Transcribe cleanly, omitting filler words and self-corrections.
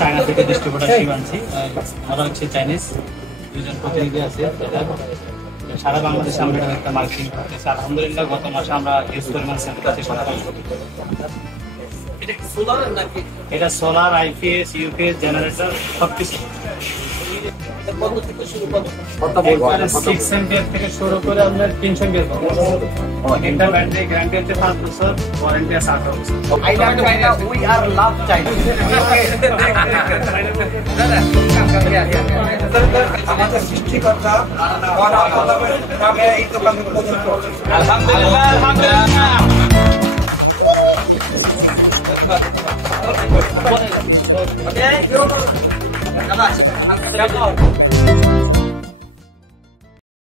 China থেকে distributor আনছি। ওরা হচ্ছে চাইনিজ, দুজন প্রতিনিধি আছে। সারা বাংলাদেশে আমরা একটা মার্কেটিং করতেছি। আলহামদুলিল্লাহ গত মাসে আমরা হিউজ পরিমাণ সেল করছি। এটা সোলার, আইপিএস, ইউপিএস, জেনারেটর সবকিছু। 6 এম্পিয়ার থেকে শুরু করে আপনার 300 এম্পিয়ার পর্যন্ত। একটা ব্যাটারি গ্যারান্টি হচ্ছে 5 বছর, ওয়ারেন্টি আছে 8 বছর। I love China, we are love China. আমাদের সৃষ্টিকর্তা এই দোকান আলহামদুলিল্লাহ আলহামদুলিল্লাহ।